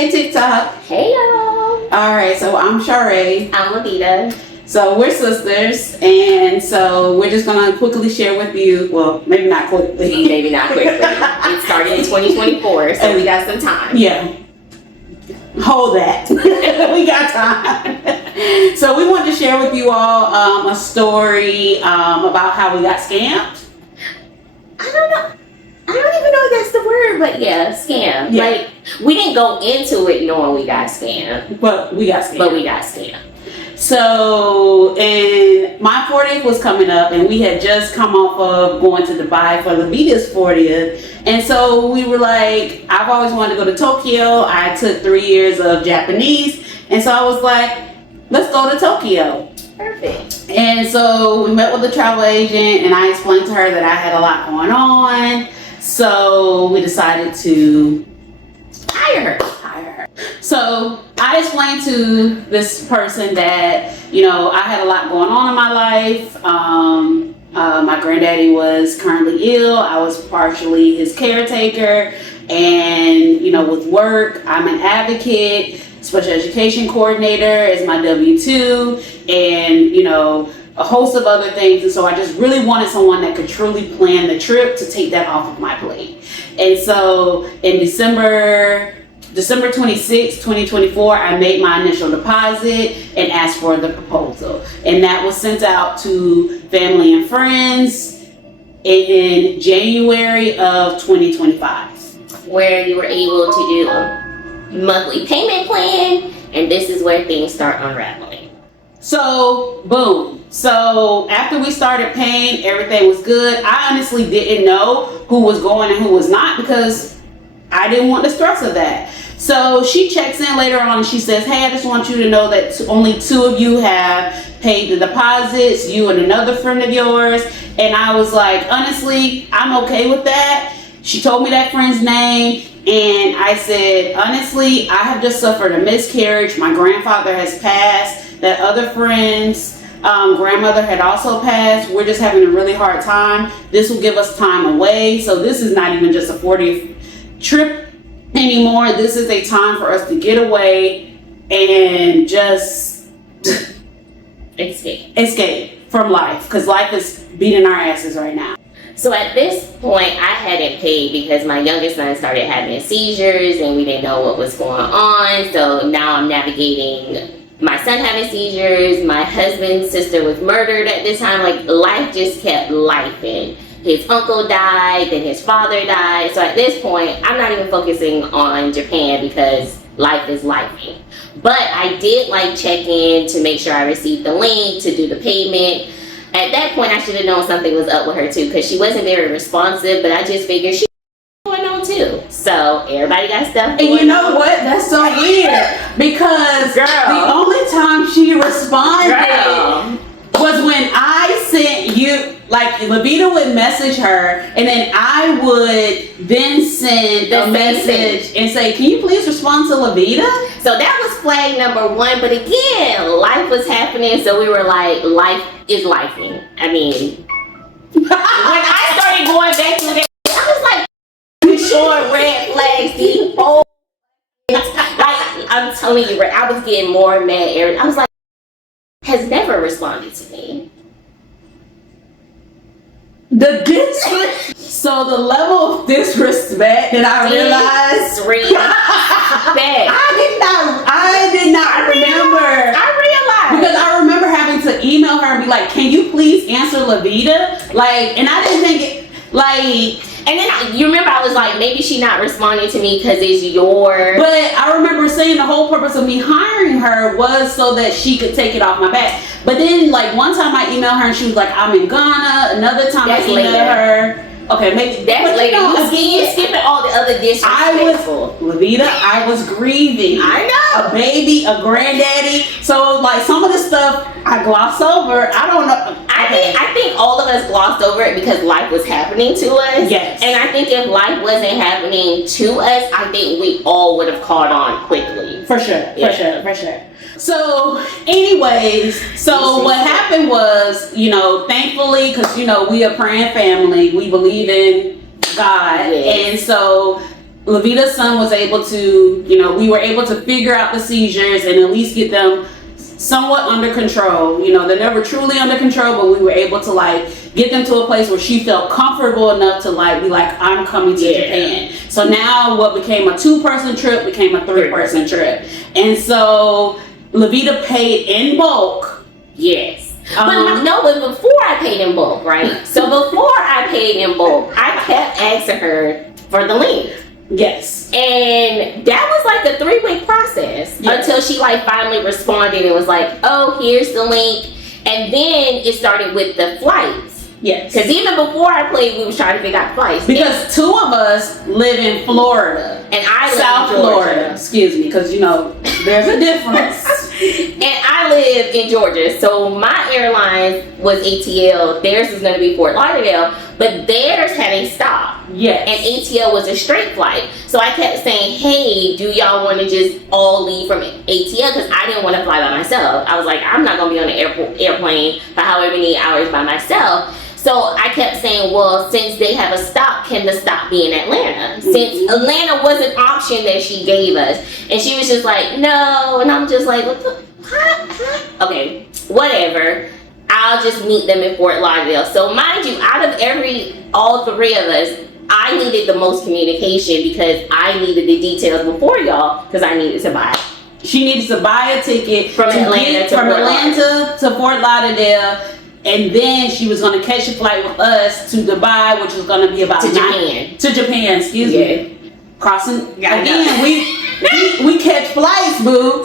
Hey TikTok. Hey y'all. Alright, so I'm Sharee. I'm Lavita. So we're sisters, and so we're just gonna quickly share with you, well, maybe not quickly. Maybe not quickly. It started in 2024, so we got some time. Yeah. Hold that. We got time. So we wanted to share with you all a story about how we got scammed. I don't even know if that's the word, but yeah, scam. Yeah. Like, we didn't go into it knowing we got scammed. But we got scammed. So, and my 40th was coming up, and we had just come off of going to Dubai for Lavita's 40th. And so we were like, I've always wanted to go to Tokyo. I took 3 years of Japanese. And so I was like, let's go to Tokyo. Perfect. And so we met with the travel agent, and I explained to her that I had a lot going on. So we decided to hire her. So I explained to this person that, you know, I had a lot going on in my life. My granddaddy was currently ill. I was partially his caretaker. And, you know, with work, I'm an advocate, special education coordinator is my W-2, and, you know, a host of other things. And so I just really wanted someone that could truly plan the trip to take that off of my plate. And so in December 26, 2024, I made my initial deposit and asked for the proposal. And that was sent out to family and friends in January of 2025. Where you were able to do a monthly payment plan, and this is where things start unraveling. So, boom. So after we started paying, everything was good. I honestly didn't know who was going and who was not because I didn't want the stress of that. So she checks in later on and she says, hey, I just want you to know that only 2 of you have paid the deposits, you and another friend of yours. And I was like, honestly, I'm okay with that. She told me that friend's name. And I said, honestly, I have just suffered a miscarriage. My grandfather has passed. That other friend's grandmother had also passed. We're just having a really hard time. This will give us time away. So this is not even just a 40th trip anymore. This is a time for us to get away and just escape from life, because life is beating our asses right now. So at this point, I hadn't paid because my youngest son started having seizures and we didn't know what was going on. So now I'm navigating my son having seizures. My husband's sister was murdered at this time. Like, life just kept lifing. His uncle died, then his father died. So at this point, I'm not even focusing on Japan because life is lifing. But I did check in to make sure I received the link to do the payment. At that point, I should have known something was up with her too, because she wasn't very responsive, but I just figured she was going on too. So everybody got stuff going on. And you know what? That's so weird, because the only time she responded was when I sent you, like, Lavita would message her, and then I would then send a message and say, can you please respond to Lavita? So that was flag number 1, but again, life was happening, so we were like, life is lifing. I mean, when I started going back to that, I was like, short red flags, these old, like, I'm telling you, I was getting more mad. I was like, has never responded to me. The disrespect. So the level of disrespect that I realized. I did not remember. I realized. Because I remember having to email her and be like, can you please answer Lavita? Like, and I didn't think it, like. And then you remember I was like, maybe she not responding to me because it's your. But I remember saying the whole purpose of me hiring her was so that she could take it off my back. But then, like, one time I emailed her and she was like, I'm in Ghana. Another time I emailed her. Okay, maybe that's later. You skipping all the other disrespectful. Lavita, I was grieving. I know. A baby, a granddaddy. So, like, some of the stuff I glossed over. I don't know. I think all of us glossed over it because life was happening to us. Yes. And I think if life wasn't happening to us, I think we all would have caught on quickly. For sure. For sure. So anyways, what happened was, you know, thankfully, because, you know, we a praying family, we believe in God. Yes. And so Lavita's son was able to, we were able to figure out the seizures and at least get them somewhat under control. They're never truly under control, but we were able to get them to a place where she felt comfortable enough to be like, I'm coming to Japan. So now what became a 2-person trip became a 3-person trip. And so Lavita paid in bulk. Yes. But before I paid in bulk, right? So before I paid in bulk, I kept asking her for the link. Yes. And that was like a 3-week process until she finally responded and was like, oh, here's the link. And then it started with the flights. Yes. Because even before I played, we was trying to figure out flights. Because 2 of us live in Florida. And I live South in Georgia. Florida. Excuse me, because there's a difference. And I live in Georgia. So my airline was ATL. Theirs was going to be Fort Lauderdale. But theirs had a stop. Yes. And ATL was a straight flight. So I kept saying, hey, do y'all want to just all leave from ATL? Because I didn't want to fly by myself. I was like, I'm not going to be on the airplane for however many hours by myself. So I kept saying, well, since they have a stop, can the stop be in Atlanta? Since Atlanta was an option that she gave us. And she was just like, no. And I'm just like, what the? Okay, whatever. I'll just meet them in Fort Lauderdale. So mind you, out of all 3 of us, I needed the most communication because I needed the details before y'all because I needed to buy. She needed to buy a ticket from Atlanta to Fort Lauderdale. And then she was going to catch a flight with us to Dubai, which was going to be about Japan. To Japan, excuse me. Crossing again. We catch flights, boo.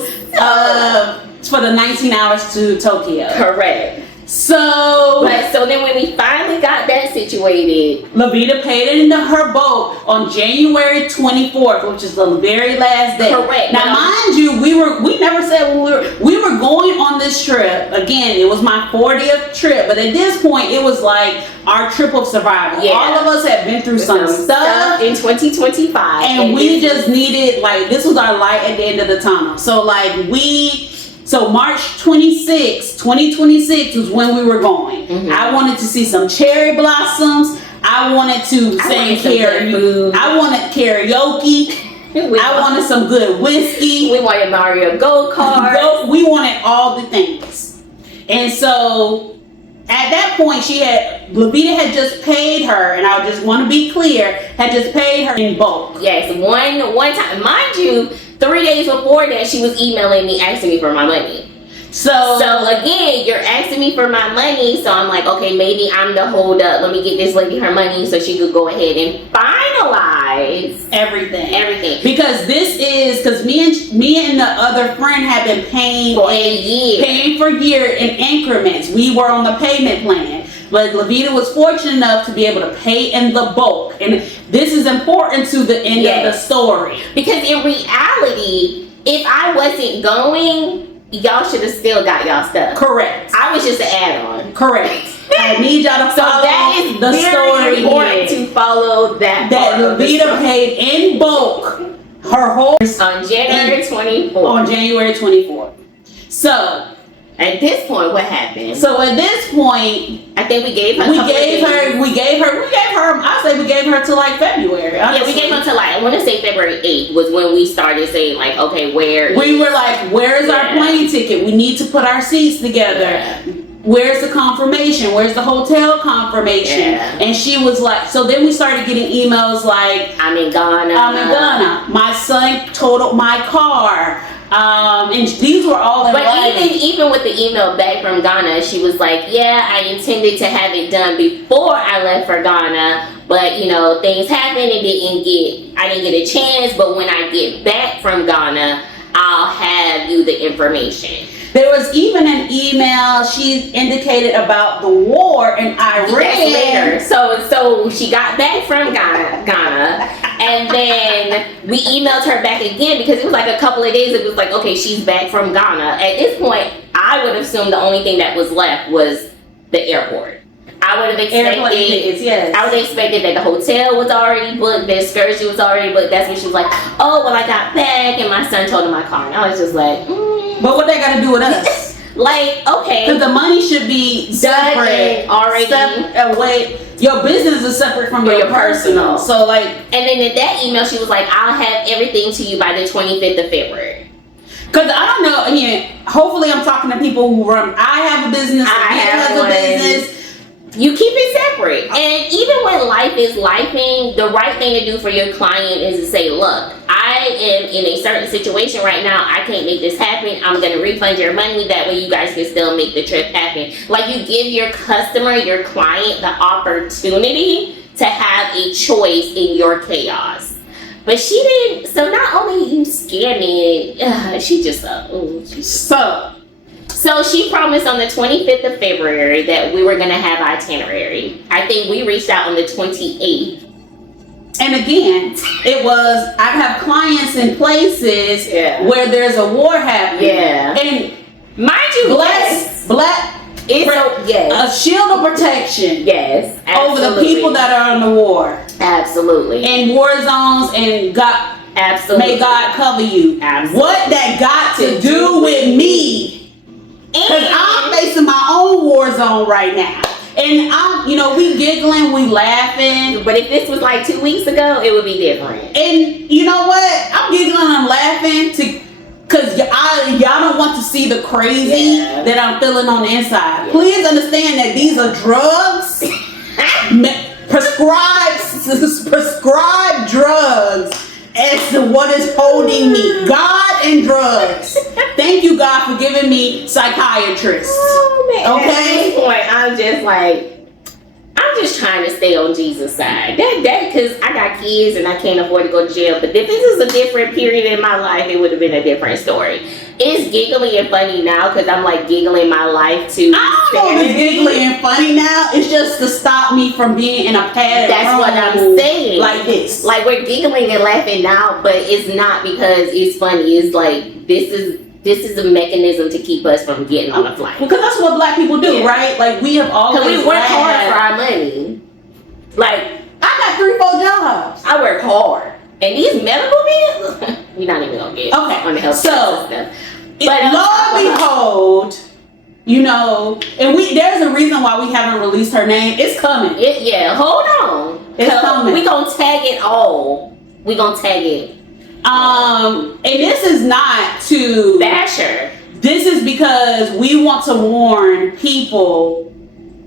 For the 19 hours to Tokyo. Correct. So then when we finally got that situated, Lavita paid into her boat on January 24th, which is the very last day. Correct. Now, mind you, we never said we were going on this trip. Again, it was my 40th trip, but at this point, it was like our trip of survival. Yeah. All of us had been through some stuff in 2025, and we just needed this was our light at the end of the tunnel. So March 26, 2026 was when we were going. Mm-hmm. I wanted to see some cherry blossoms. I wanted to sing karaoke. I wanted karaoke. I wanted some good whiskey. We wanted Mario go-kart. We wanted all the things. And so at that point, Lavita had just paid her, and I just want to be clear, had just paid her in bulk. Yes, one time. Mind you, 3 days before that, she was emailing me asking me for my money. So again, you're asking me for my money, so I'm like, okay, maybe I'm the hold up. Let me get this lady her money so she could go ahead and finalize everything. Because me and the other friend had been paying for a year in increments. We were on the payment plan. But Lavita was fortunate enough to be able to pay in the bulk. And this is important to the end of the story. Because in reality, if I wasn't going, y'all should have still got y'all stuff. Correct. I was just an add-on. Correct. I need y'all to follow that is the story important to follow that Lavita paid in bulk her whole on January 24th. On January 24th. So at this point, what happened? So at this point, I think we gave her. I say we gave her till February. Honestly. Yeah, we gave her till I want to say February 8th was when we started saying okay, where's our plane ticket? We need to put our seats together. Yeah. Where's the confirmation? Where's the hotel confirmation? Yeah. And she was like, so then we started getting emails like, I'm in Ghana. My son totaled my car. And these were all in But even with the email back from Ghana, she was like, yeah, I intended to have it done before I left for Ghana, but things happened and I didn't get a chance, but when I get back from Ghana, I'll have you the information. There was even an email she indicated about the war in Iran. Later. So she got back from Ghana, and then we emailed her back again because it was a couple of days. It was okay, she's back from Ghana. At this point, I would assume the only thing that was left was the airport. I would have expected that the hotel was already booked, the excursion was already booked. That's when she was like, oh, well, I got back and my son totaled my car. And I was just like, But what they got to do with us? Like, okay. Because the money should be separate. Already. Your business is separate from your personal. So, like. And then in that email, she was like, I'll have everything to you by the 25th of February. Because I don't know, again, hopefully I'm talking to people who run. I have a business. I have a business. You keep it separate. And even when life is lifing, the right thing to do for your client is to say, look, I am in a certain situation right now. I can't make this happen. I'm going to refund your money. That way you guys can still make the trip happen. Like, you give your customer, your client, the opportunity to have a choice in your chaos. But she didn't. So not only you scare me, she just, So she promised on the 25th of February that we were going to have itinerary. I think we reached out on the 28th. And again, it was, I have clients in places where there's a war happening. Yeah. And mind you, a shield of protection. Yes. Over the people that are in the war. Absolutely. In war zones, and God, absolutely. May God cover you. Absolutely. What that got to do with me? Because I'm facing my own war zone right now. And I'm, we giggling, we laughing. But if this was like 2 weeks ago, it would be different. And you know what? I'm giggling, I'm laughing because y'all don't want to see the crazy that I'm feeling on the inside. Yeah. Please understand that these are drugs. prescribed drugs as to what is holding me. God and drugs. Thank you, God, for giving me psychiatrists. Oh, man. Okay? At this point, I'm just trying to stay on Jesus' side. That because I got kids and I can't afford to go to jail. But if this is a different period in my life, it would have been a different story. It's giggly and funny now because I'm like giggling my life to. I don't know if it's giggly and funny now. It's just to stop me from being in a pattern. That's what I'm saying. Like this. Like, we're giggling and laughing now, but it's not because it's funny. It's like this is a mechanism to keep us from getting on a flight. Because that's what black people do, right? Like, we have always. Because we work hard for our money. Like, I got 3-4 jobs. I work hard. And these medical bills, we're not even gonna get on the health system. But lo and behold, and there's a reason why we haven't released her name. It's coming. Hold on. It's coming. We gonna tag it all. We gonna tag it. And this is not to bash her. This is because we want to warn people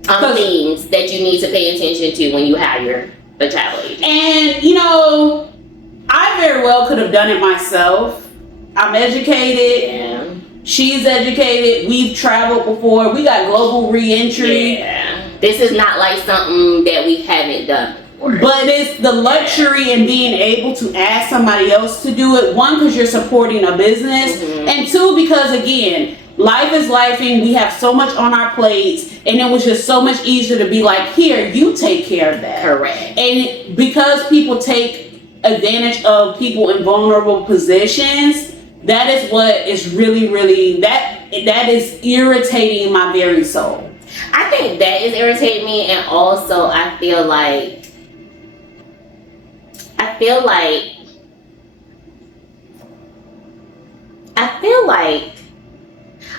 on things that you need to pay attention to when you hire a travel agent. And I very well could have done it myself. I'm educated. Yeah. She's educated. We've traveled before. We got global re-entry. Yeah. This is not like something that we haven't done before. But it's the luxury in being able to ask somebody else to do it. One, because you're supporting a business. Mm-hmm. And two, because again, life is lifing. We have so much on our plates. And it was just so much easier to be like, here, you take care of that. Correct. And because people take advantage of people in vulnerable positions, that is what is really, really, that is irritating my very soul. I think that is irritating me, and also I feel like I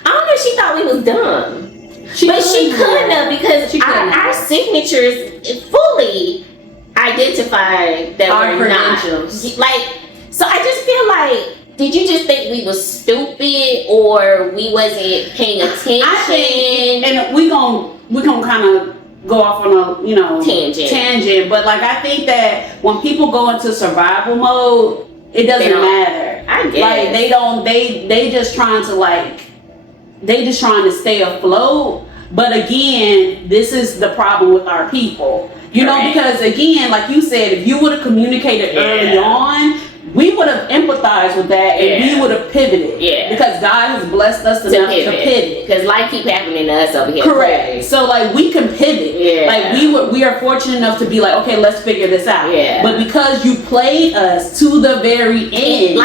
don't know, she thought we was dumb. She couldn't have, because our signatures fully identify that our we're credentials. Like, so I just feel like, did you just think we was stupid or we wasn't paying attention? I think, and we gonna kind of go off on a tangent, but like I think that when people go into survival mode, it doesn't matter. I guess. Like they just trying to stay afloat. But again, this is the problem with our people. Because again, like you said, if you would have communicated early on, we would have empathized with that and we would have pivoted. Yeah. Because God has blessed us enough to pivot. Because life keep happening to us over here. Correct. So like we can pivot. Yeah. Like we are fortunate enough to be like, okay, let's figure this out. Yeah. But because you played us to the very end.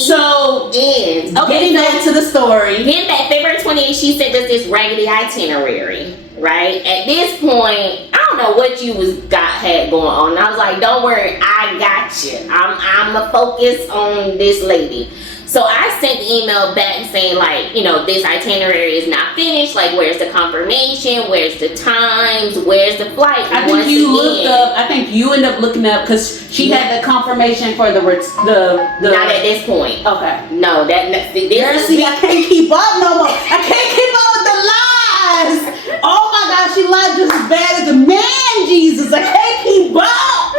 So end. Okay. Getting back to the story. Getting back, February 28th, she sent us this raggedy itinerary. Right? At this point, I don't know what you had going on. I was like, don't worry, I got you. I'm a focus on this lady. So I sent the email back saying, like, you know, this itinerary is not finished. Like, where's the confirmation? Where's the times? Where's the flight? I think you looked up. I think you ended up looking up because she had the confirmation for the. Not at this point. Okay. No, see, I can't keep up no more. I can't keep up with the lies. Oh my gosh, she lied just as bad as the man Jesus. I can't keep up.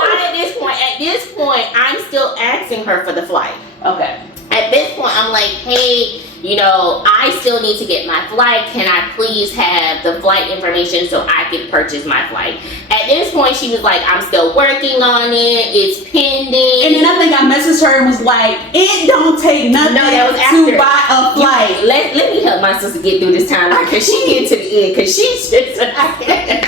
Not at this point. At this point, I'm still asking her for the flight. Okay. At this point, I'm like, hey, you know, I still need to get my flight. Can I please have the flight information so I can purchase my flight? At this point, she was like, I'm still working on it. It's pending. And then I think I messaged her and was like, it don't take nothing to buy a flight. Let me help my sister get through this time because she get to the end because she's just, I can't.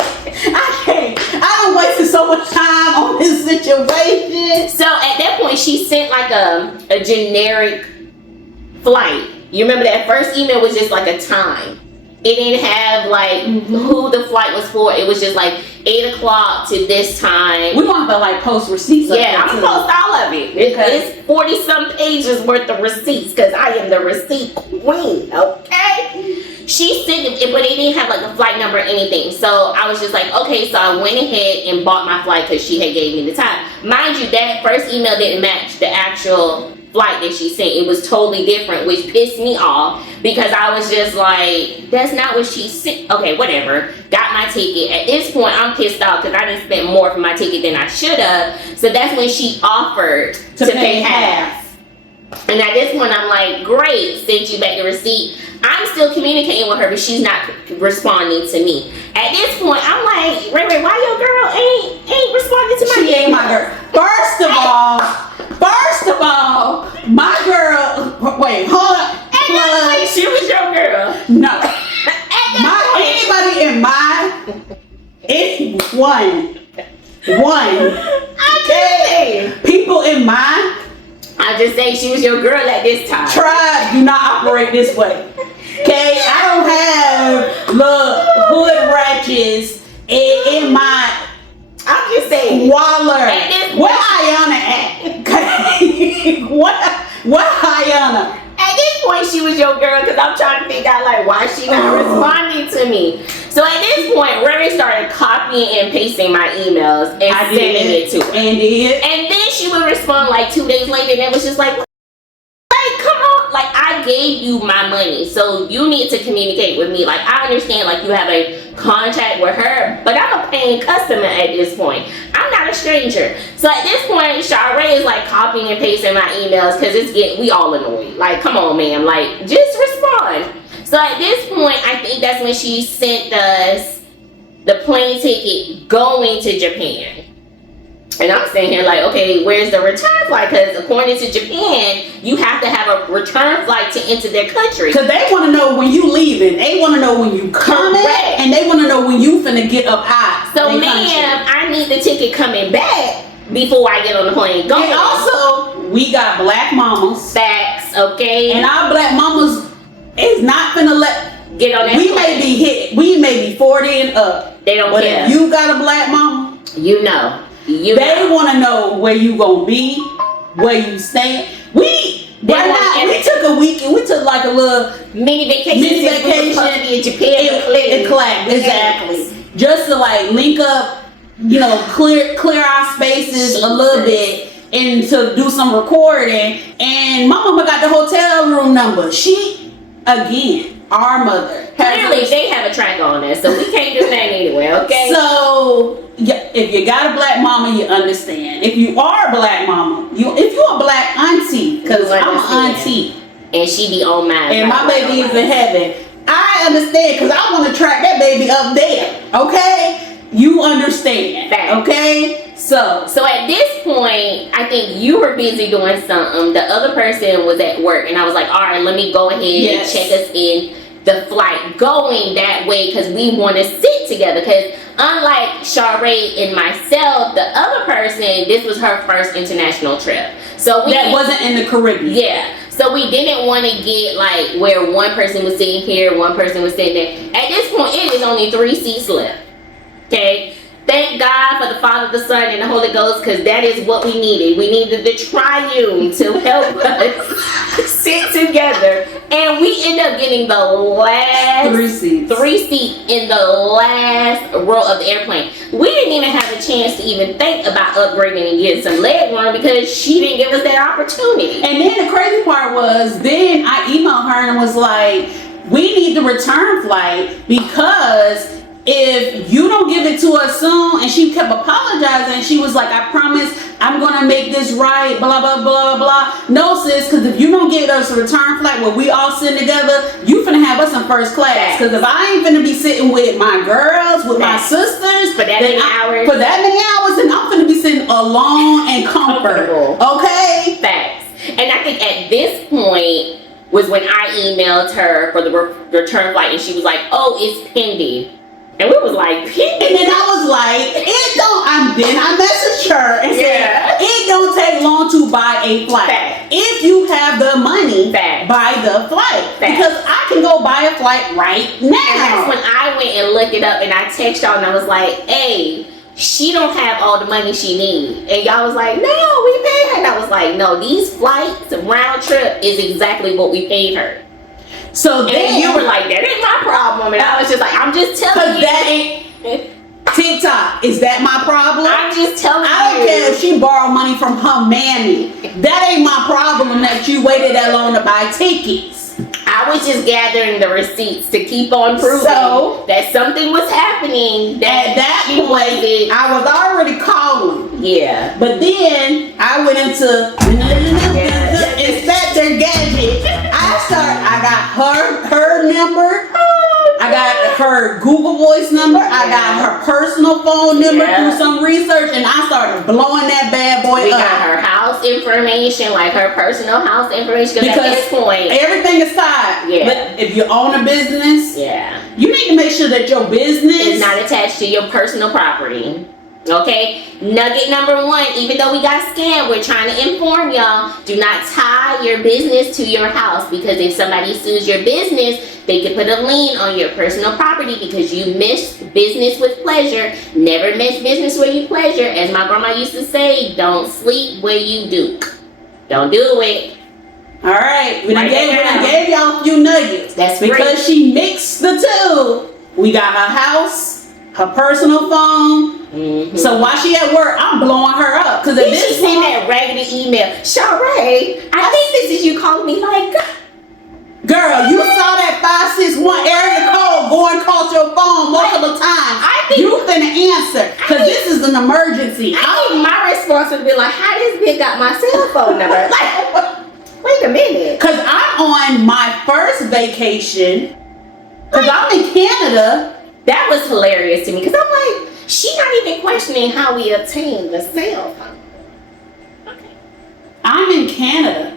I don't wasted so much time on this situation. So at that point, she sent like a generic flight. You remember that first email was just like a time. It didn't have like who the flight was for. It was just like 8 o'clock to this time. We want to like post receipts. Yeah, I'm gonna post all of it. It's 40 some pages worth of receipts because I am the receipt queen. Okay. She sent it, but it didn't have like a flight number or anything. So I was just like, okay. So I went ahead and bought my flight because she had gave me the time. Mind you, that first email didn't match the actual flight that she sent. It was totally different, which pissed me off because I was just like, that's not what she sent. Okay, whatever. Got my ticket. At this point, I'm pissed off because I didn't spend more for my ticket than I should have. So that's when she offered to pay half. And at this point, I'm like, great, sent you back the receipt. I'm still communicating with her, but she's not responding to me. At this point, I'm like, Ray, why your girl ain't responding to my email? She ain't my girl. First of all, my girl. Wait, hold up. At that point, she was your girl. No. Anybody in my Okay. People in my. I just say she was your girl at this time. Tribe do not operate this way. Okay, I don't have hood ratchets in my. I'm just saying. Waller. Where Ayana at? Okay. What Ayana? At this point, she was your girl because I'm trying to figure out like why she not responding to me. So at this point, Remy started copying and pasting my emails and sending it to her. And then she would respond like 2 days later, and it was just like, come on, like I gave you my money, so you need to communicate with me. Like I understand, like you have a contract with her, but I'm a paying customer at this point. I'm not a stranger. So at this point, Sharae is like copying and pasting my emails because we all annoyed. Like, come on, ma'am, like just respond. So at this point, I think that's when she sent us the plane ticket going to Japan. And I'm sitting here like, okay, where's the return flight? Because according to Japan, you have to have a return flight to enter their country. Because they want to know when you leaving. They want to know when you coming. And they want to know when you finna get up high. So, ma'am, I need the ticket coming back before I get on the plane going. And also, we got black mamas. Facts, okay? And our black mamas is not finna let... Get on that plane. We may be 40 and up. They don't care. But if you got a black mama... You know. They want to know where you gonna be, where you stay. We took a week and we took like a little mini vacation in Japan. Exactly. Just to like link up, you know, clear our spaces a little bit and to do some recording. And my mama got the hotel room number. She, again, our mother. Clearly, they have a track on us, so we can't do that anyway, okay? So, if you got a black mama, you understand. If you are a black mama, if you're a black auntie, because I'm an auntie. And she be on mine. And my baby is in heaven. I understand, because I want to track that baby up there, okay? You understand, okay? So at this point, I think you were busy doing something. The other person was at work, and I was like, all right, let me go ahead and check us in the flight going that way because we want to sit together. Because unlike Sharae and myself, the other person, this was her first international trip. So that wasn't in the Caribbean. Yeah. So we didn't want to get like where one person was sitting here, one person was sitting there. At this point, it is only 3 seats left. Okay. Thank God for the Father, the Son, and the Holy Ghost, because that is what we needed. We needed the triune to help us And we end up getting the last 3 seats in the last row of the airplane. We didn't even have a chance to even think about upgrading and getting some leg room because she didn't give us that opportunity. And then the crazy part was, then I emailed her and was like, we need the return flight because if you don't give it to us soon. And she kept apologizing. She was like, I promise I'm gonna make this right, blah blah blah blah. No sis, because if you don't get us a return flight where we all sitting together, you finna have us in first class. Because if I ain't finna be sitting with my girls, with my sisters for that many hours, then I'm finna be sitting alone and comfortable. Okay? Facts. And I think at this point was when I emailed her for the return flight, and she was like, oh, it's pending. And we was like, pending? And then I was like, then I messaged her and said, it don't take long to buy a flight. Fact. If you have the money, Fact. buy the flight. Fact. Because I can go buy a flight right now. And that's when I went and looked it up, and I texted y'all and I was like, hey, she don't have all the money she needs. And y'all was like, no, we paid her. And I was like, no, these flights round trip is exactly what we paid her. So then you were like, that ain't my problem. And I was just like, I'm just telling you. That ain't TikTok. Is that my problem? I'm just telling you. I don't care if she borrowed money from her mammy. That ain't my problem that you waited that long to buy tickets. I was just gathering the receipts to keep on proving that something was happening. At that point, I was already calling. Yeah. But then I went into Inspector Gadget. I got her number. I got her Google Voice number. I got her personal phone number through some research, and I started blowing that bad boy up. We got her house information, like her personal house information. Because at this point, everything is tied. Yeah. But if you own a business, you need to make sure that your business is not attached to your personal property. Okay, nugget number one, even though we got scammed, we're trying to inform y'all, do not tie your business to your house, because if somebody sues your business, they can put a lien on your personal property because you missed business with pleasure. Never miss business where you pleasure. As my grandma used to say, don't sleep where you duke. Don't do it. All right, we done gave y'all a few nuggets. That's because she mixed the two. We got her house, her personal phone. Mm-hmm. So while she at work, I'm blowing her up. Because if she sent that raggedy email, Sharee, I think this is you calling me like, girl, you saw that 561 area code going across your phone multiple times. I think you finna answer because this is an emergency. I think my response would be like, how this bitch got my cell phone number? Like, wait a minute. Because I'm on my first vacation. Because I'm in Canada. That was hilarious to me because I'm like, she's not even questioning how we obtained the cell phone. Okay. I'm in Canada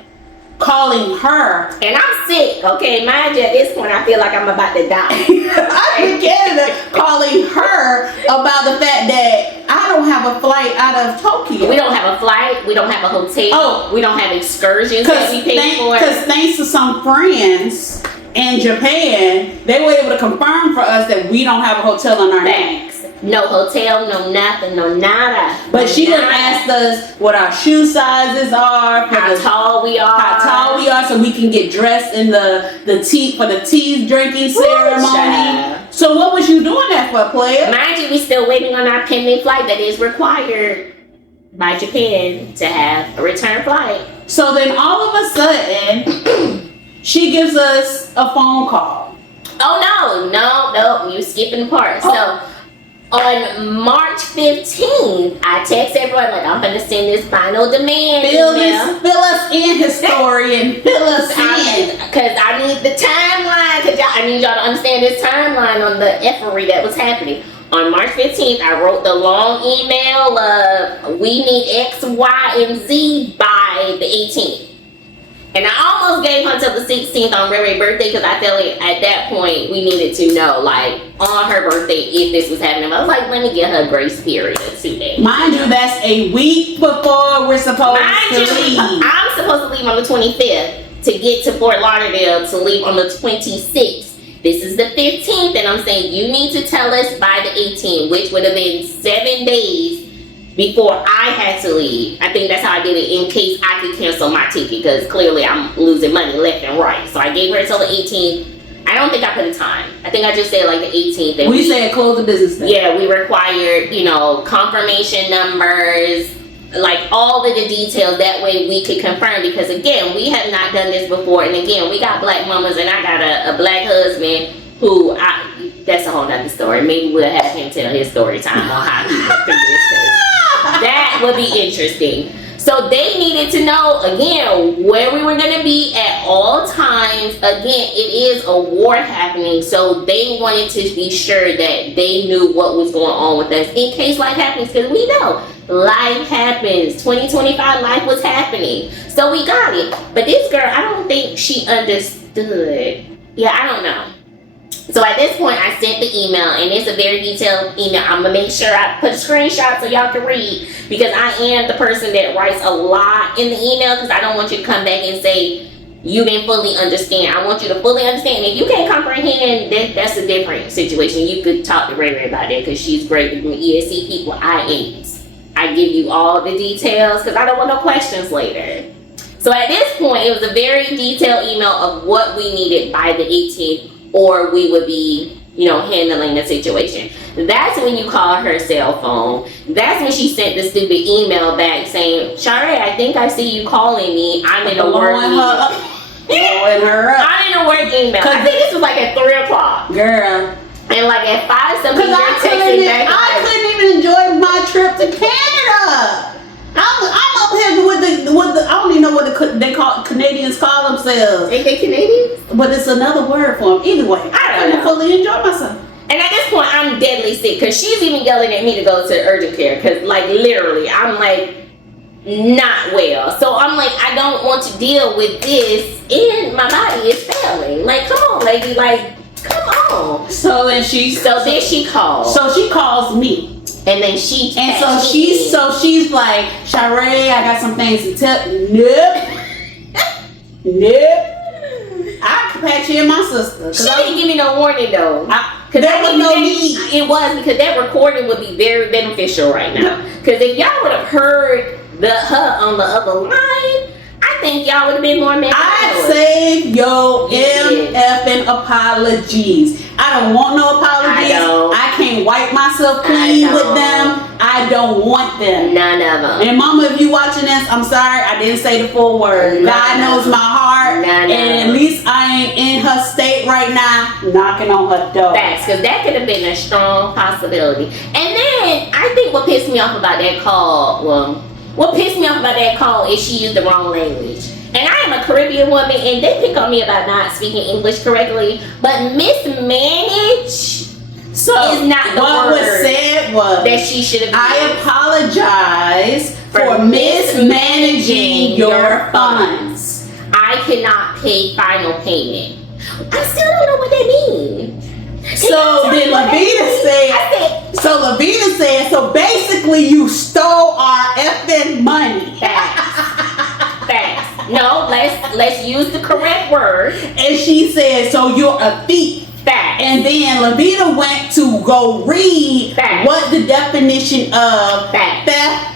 calling her. And I'm sick, okay? Mind you, at this point, I feel like I'm about to die. I'm in Canada calling her about the fact that I don't have a flight out of Tokyo. We don't have a flight. We don't have a hotel. Oh. We don't have excursions that we pay for. Because thanks to some friends in Japan, they were able to confirm for us that we don't have a hotel in our name. No hotel, no nothing, no nada. But she done asked us what our shoe sizes are, how tall we are, so we can get dressed in the tea drinking ceremony. So what was you doing that for, player? Mind you, we still waiting on our pending flight that is required by Japan to have a return flight. So then all of a sudden, she gives us a phone call. Oh no, you skipping part. So on March 15th, I text everyone like, I'm gonna send this final demand email. Fill us in, historian. Fill us in. Because I need the timeline. Because I need y'all to understand this timeline on the effery that was happening. On March 15th, I wrote the long email of we need X, Y, and Z by the 18th. And I almost gave her until the 16th on Ray's birthday because I felt like at that point we needed to know, like, on her birthday if this was happening. I was like, let me get her a grace period of 2 days. Mind you, that's a week before we're supposed to leave. I'm supposed to leave on the 25th to get to Fort Lauderdale to leave on the 26th. This is the 15th, and I'm saying you need to tell us by the 18th, which would have been 7 days before I had to leave. I think that's how I did it in case I could cancel my ticket because clearly I'm losing money left and right. So I gave her until the 18th. I don't think I put a time. I think I just said like the 18th. And we said close the business day. Yeah, we required, confirmation numbers, like all of the details. That way we could confirm because again, we have not done this before. And again, we got black mamas and I got a black husband who that's a whole nother story. Maybe we'll have him tell his story time on how he went through this. That would be interesting. So they needed to know, again, where we were going to be at all times. Again, it is a war happening. So they wanted to be sure that they knew what was going on with us in case life happens. Because we know life happens. 2025, life was happening. So we got it. But this girl, I don't think she understood. Yeah, I don't know. So at this point, I sent the email, and it's a very detailed email. I'm going to make sure I put a screenshot so y'all can read, because I am the person that writes a lot in the email, because I don't want you to come back and say, you didn't fully understand. I want you to fully understand. If you can't comprehend, that's a different situation. You could talk to Ray Ray about that, because she's great with ESC people. I ain't. I give you all the details, because I don't want no questions later. So at this point, it was a very detailed email of what we needed by the 18th, or we would be, handling the situation. That's when you call her cell phone. That's when she sent the stupid email back saying, Shari, I think I see you calling me. I'm in a work email. I'm in a work email. I think this was like at 3 o'clock. Girl. And like at 5 something, I couldn't even enjoy my trip to Canada. I'm up here with the I don't even know what they call Canadians call themselves. Ain't they Canadians? But it's another word for them. Either way, I couldn't fully enjoy myself. And at this point, I'm deadly sick because she's even yelling at me to go to urgent care because, like, literally, I'm like not well. So I'm like, I don't want to deal with this, and my body is failing. Like, come on, lady, like, come on. So then she calls. So she calls me. And then she's like, Shari, I got some things to tell. Nope. I can patch you in my sister. She didn't give me no warning though. There was no need. It was because that recording would be very beneficial right now. Because if y'all would have heard her on the other line, I think y'all would have been more mad. I saved your MFing apologies. I don't want no apologies. I can't wipe myself clean with them. I don't want them. None of them. And mama, if you watching this, I'm sorry. I didn't say the full word. God knows my heart. And at least I ain't in her state right now, knocking on her door. Facts, because that could have been a strong possibility. And then, I think what pissed me off about that call, what pissed me off about that call is she used the wrong language. And I am a Caribbean woman, and they pick on me about not speaking English correctly. But mismanage is not the word. What was said was that she should have. I apologize for mismanaging your funds. I cannot pay final payment. I still don't know what that means. So then Lavita said, so basically you stole our effing money. Facts. No, let's use the correct word. And she said, so you're a thief. Facts. And then Lavita went to go read what the definition of theft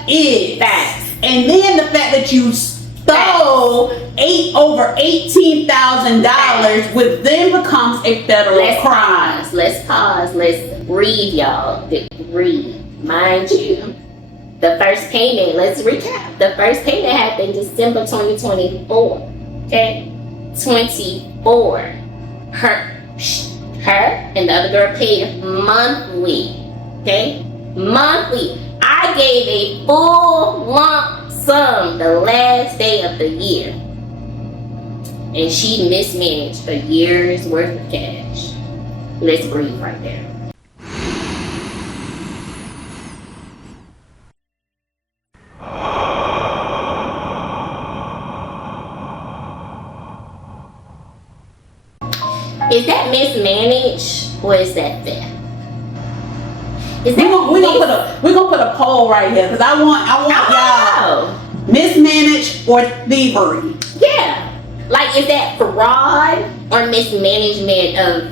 is. Facts. And then the fact that you stole over $18,000, which then becomes a federal crime. Let's pause. Let's read, y'all. Read. Mind you. The first payment, let's recap. The first payment happened December 2024. Okay? 24. Her and the other girl paid monthly. Okay? Monthly. I gave a full lump sum the last day of the year. And she mismanaged a year's worth of cash. Let's breathe right there. Is that mismanaged or is that theft? We're gonna put a poll right here because I want y'all mismanaged or thievery. Yeah, like is that fraud or mismanagement of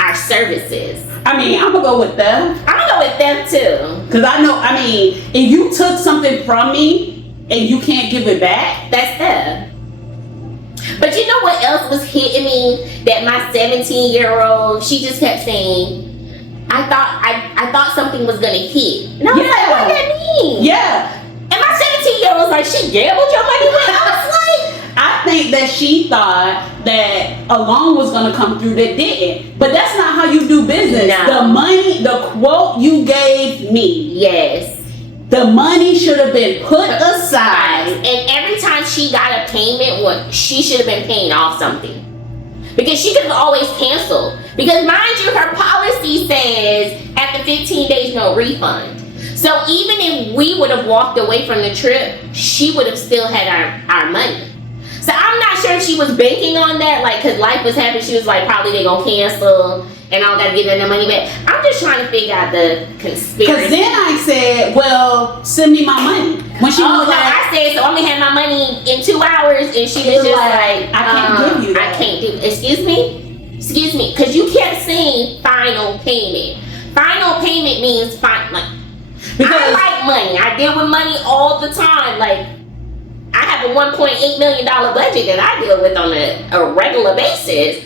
our services? I mean, I'm gonna go with theft. I'm gonna go go with them too. Because I mean, if you took something from me and you can't give it back, that's theft. But you know what else was hitting me? That my 17-year-old, she just kept saying, I thought something was gonna hit. And I was like, what does that mean? Yeah. And my 17-year-old was like, she gambled your money with? I was like, I think that she thought that a loan was gonna come through that didn't. But that's not how you do business. No. The money, the quote you gave me. yes. The money should have been put aside. And every time she got a payment, she should have been paying off something. Because she could have always canceled. Because mind you, her policy says after 15 days, no refund. So even if we would have walked away from the trip, she would have still had our money. So I'm not sure if she was banking on that, like, because life was happening. She was like, probably they gonna cancel and I don't gotta give them the money back. I'm just trying to figure out the conspiracy. Because then I said, well, send me my money. When she was like, I said, so I'm gonna have my money in 2 hours, and she was just like, I can't give you that. I can't do. Excuse me, because you kept saying final payment. Final payment means like. Because I like money. I deal with money all the time. Like, I have a $1.8 million budget that I deal with on a regular basis.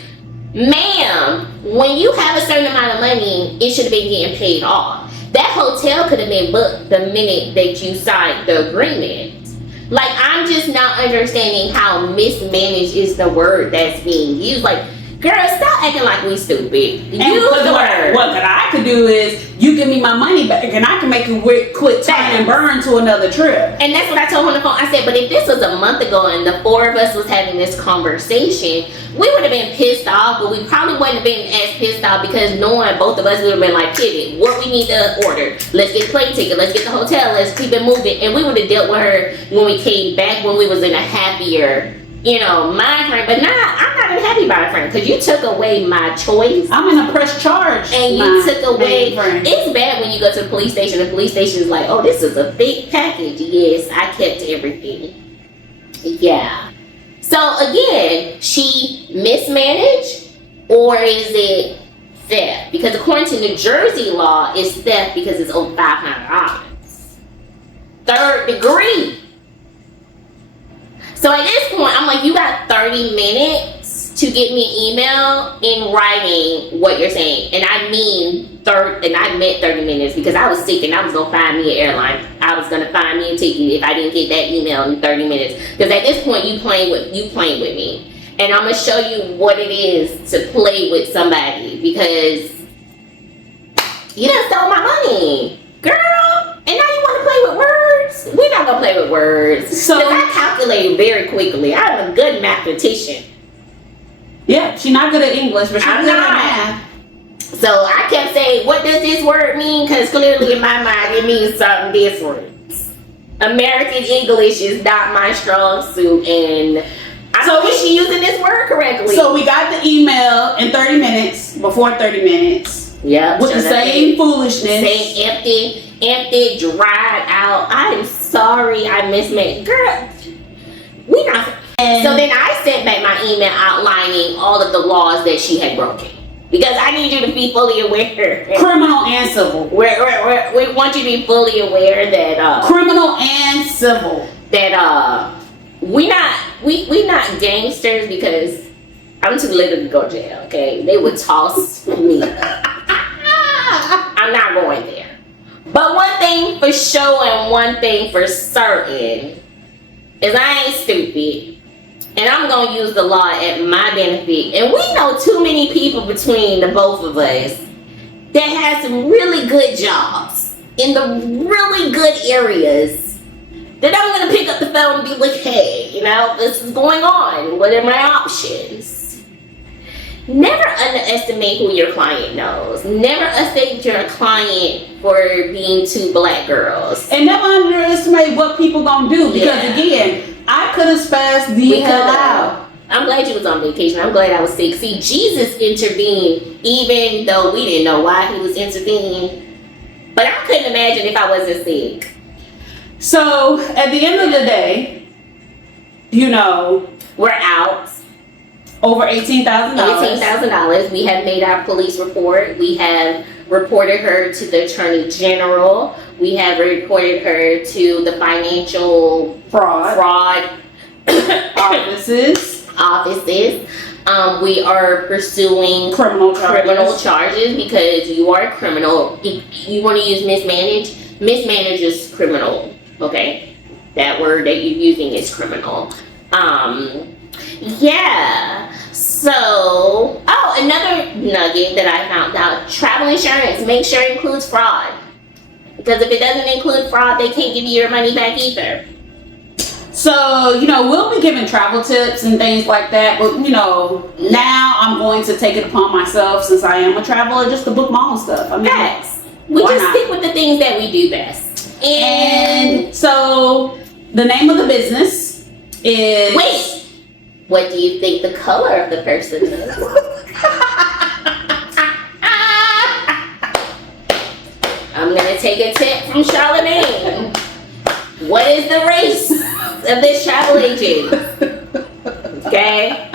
Ma'am, when you have a certain amount of money, it should have been getting paid off. That hotel could have been booked the minute that you signed the agreement. Like, I'm just not understanding how mismanaged is the word that's being used. Like, girl, stop acting like we stupid. Use the word. What I could do is, you give me my money back and I can make it quit time and burn to another trip. And that's what I told her on the phone. I said, but if this was a month ago and the four of us was having this conversation, we would have been pissed off, but we probably wouldn't have been as pissed off because knowing both of us would have been like, pivot, what we need to order. Let's get the plane ticket, let's get the hotel, let's keep it moving. And we would have dealt with her when we came back, when we was in a happier, mind frame. But I'm not happy about it, friend, because you took away my choice. I'm in a press charge. And you took away. It's bad when you go to the police station. The police station is like, oh, this is a big package. Yes, I kept everything. Yeah. So again, she mismanaged, or is it theft? Because according to New Jersey law, it's theft because it's over $500. Third degree. So at this point, I'm like, you got 30 minutes to get me an email in writing what you're saying. And I meant 30 minutes because I was sick and I was going to find me an airline. I was going to find me a ticket if I didn't get that email in 30 minutes. Because at this point, you playing with me. And I'm going to show you what it is to play with somebody because you done stole my money, girl. And now you want to play with words? We're not going to play with words. So I calculated very quickly. I'm a good mathematician. Yeah, she's not good at English, but she's good at math. So I kept saying, what does this word mean? Because clearly in my mind, it means something different. American English is not my strong suit, and I don't think she's using this word correctly. So we got the email in 30 minutes, before 30 minutes. Yeah. With the same foolishness. Same empty, dried out. I'm sorry I mismatched. Girl, we not. So then I sent back my email outlining all of the laws that she had broken. Because I need you to be fully aware. Criminal and civil. We want you to be fully aware that criminal and civil. That we not gangsters because I'm too little to go to jail, okay? They would toss me. I'm not going there. But one thing for sure and one thing for certain is I ain't stupid. And I'm going to use the law at my benefit. And we know too many people between the both of us that have some really good jobs in the really good areas that I'm going to pick up the phone and be like, hey, this is going on. What are my options? Never underestimate who your client knows. Never underestimate your client for being two black girls. And never underestimate what people going to do. Because again, I could have spazzed the hell out. I'm glad you was on vacation. I'm glad I was sick. See, Jesus intervened even though we didn't know why he was intervening. But I couldn't imagine if I wasn't sick. So, at the end of the day, we're out. Over $18,000. $18,000. We have made our police report. We have reported her to the Attorney General. We have reported her to the financial fraud offices. We are pursuing criminal charges because you are a criminal. If you want to use mismanage is criminal. Okay, that word that you're using is criminal. Yeah. So, another nugget that I found out: travel insurance. Make sure it includes fraud, because if it doesn't include fraud, they can't give you your money back either. So, we'll be giving travel tips and things like that, but, now I'm going to take it upon myself, since I am a traveler, just to book my own stuff. I mean, Facts. We just stick with the things that we do best. And so, the name of the business is... Wait! What do you think the color of the person is? I'm going to take a tip from Charlemagne. What is the race of this travel agent? Okay.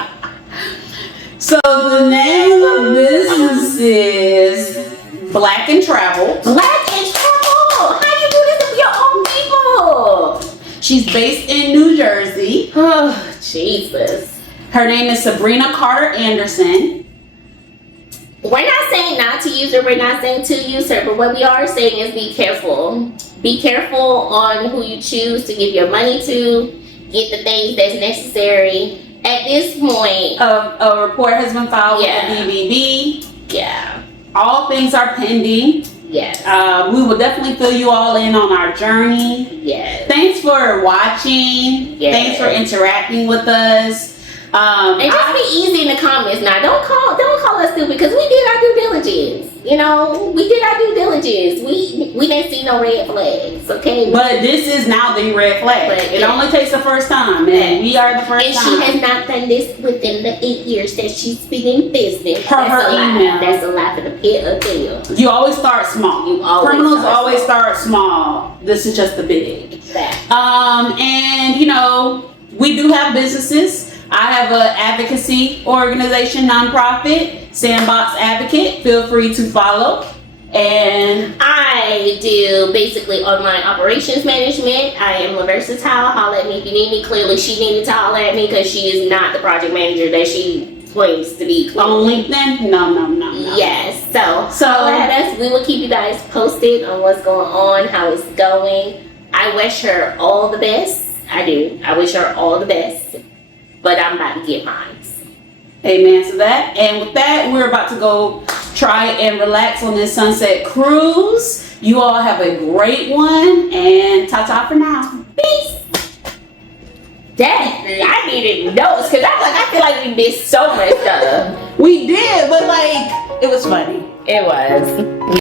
So the name of the business is Black and Travel. Black and Travel. How you do this with your own people? She's based in New Jersey. Oh, Jesus. Her name is Sabrina Carter Anderson. We're not saying not to use her. We're not saying to use her. But what we are saying is be careful. Be careful on who you choose to give your money to. Get the things that's necessary. At this point, a report has been filed with the BBB. Yeah. All things are pending. Yes. We will definitely fill you all in on our journey. Yes. Thanks for watching. Yes. Thanks for interacting with us. And just be easy in the comments now. Don't call us stupid, because we did our due diligence. We did our due diligence. We didn't see no red flags, okay? But this is now the red flag. But it only takes the first time, and we are the first and time. she has not done this within the 8 years that she's been in business. Per her email. That's a lie for the pit of hell. You always start small. Criminals always start small. This is just the big. And we do have businesses. I have an advocacy organization, nonprofit, Sandbox Advocate. Feel free to follow. And I do basically online operations management. I am versatile. Holler at me if you need me. Clearly, she needed to holler at me because she is not the project manager that she claims to be. On LinkedIn? No. Yes. So holler at us. We will keep you guys posted on what's going on, how it's going. I wish her all the best. I do. I wish her all the best. But I'm about to get mine. Amen to that. And with that, we're about to go try and relax on this sunset cruise. You all have a great one, and ta-ta for now. Peace. Dang, I needed notes because I feel like we missed so much stuff. We did, but it was funny. It was.